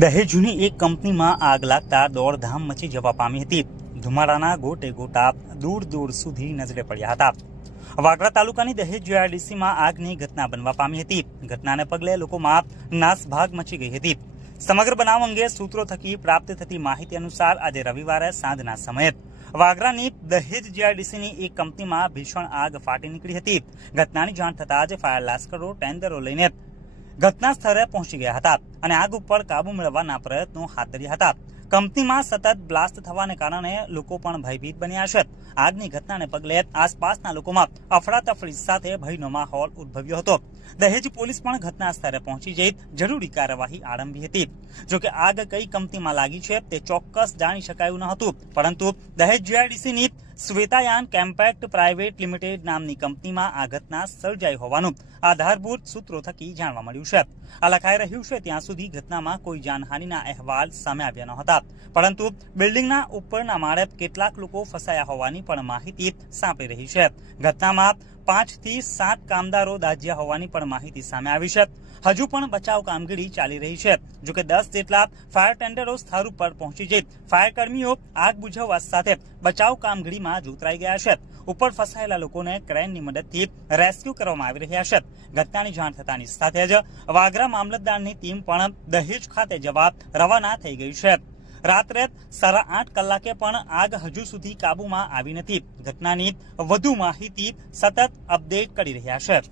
દહેજની એક કંપનીમાં આગ લાગતા દોડધામ મચી જવા પામી હતી। ધુમાડાના ગોટે ગોટા દૂર દૂર સુધી નજરે પડ્યા હતા। વાગરા તાલુકાની દહેજ જીઆઈડીસીમાં આગની ઘટના બનવા પામી હતી। ઘટનાને પગલે લોકોમાં નાસભાગ મચી ગઈ હતી। સમગ્ર બનાવ અંગે સૂત્રો થકી પ્રાપ્ત થતી માહિતી અનુસાર આજે રવિવારે સાંજના સમયે વાગરાની દહેજ જીઆઈડીસીની એક કંપનીમાં ભીષણ આગ ફાટી નીકળી હતી। ઘટનાની જાણ થતાં જ ફાયર લાશ્કરો ટેન્ડરો લઈને ઘટના સ્થળે પહોંચી ગયા હતા અને આગ ઉપર કાબુ મેળવવાના પ્રયત્નો હાથ ધર્યા હતા। કંપનીમાં સતત બ્લાસ્ટ થવાને કારણે લોકો પણ ભયભીત બન્યા છે। આગની ઘટનાને પગલે આસપાસના લોકોમાં અફડાતફડી સાથે ભયનો માહોલ ઉદ્ભવ્યો હતો। દહેજ પોલીસ પણ ઘટના સ્થળે પહોંચી જઈ જરૂરી કાર્યવાહી આરંભી હતી। જોકે આગ કઈ કંપનીમાં લાગી છે તે ચોક્કસ જાણી શકાયું ન હતું, પરંતુ દહેજ જીઆઈડીસીની શ્વેતાયાન કેમ્પેક્ટ પ્રાઇવેટ લિમિટેડ નામની કંપનીમાં આ ઘટના સર્જાઈ હોવાનું આધારભૂત સૂત્રો થકી જાણવા મળ્યું છે। આ લખાઈ રહ્યું છે ત્યાં સુધી ઘટનામાં કોઈ જાનહાનિના અહેવાલ સામે આવ્યા ન હતા, પરંતુ બિલ્ડિંગના ઉપરના માળે કેટલાક લોકો ફસાયા હોવાની પણ માહિતી સાંપડી રહી છે। ઘટનામાં 5 થી 7 કામદારો દાઝ્યા હોવાની પણ માહિતી સામે આવી છે। હજુ પણ બચાવ કામગીરી ચાલી રહી છે। જોકે 10 જેટલા ફાયર ટેન્ડરો સ્થળ ઉપર પહોંચી જઈ ફાયર કર્મીઓ આગ બુઝાવવા સાથે બચાવ કામગીરીમાં જોતરાઈ ગયા છે। ઉપર ફસાયેલા લોકોને ક્રેનની મદદથી રેસ્ક્યુ કરવામાં આવી રહ્યા છે। ઘટનાની જાણ થતાની સાથે જ વાગરા મામલતદારની ટીમ પણ દહેજ ખાતે જવા રવાના થઈ ગઈ છે। રાત્રે 8:30 કલાકે પણ આગ હજુ સુધી કાબુમાં આવી નથી। ઘટનાની વધુ માહિતી સતત અપડેટ કરી રહ્યા છે।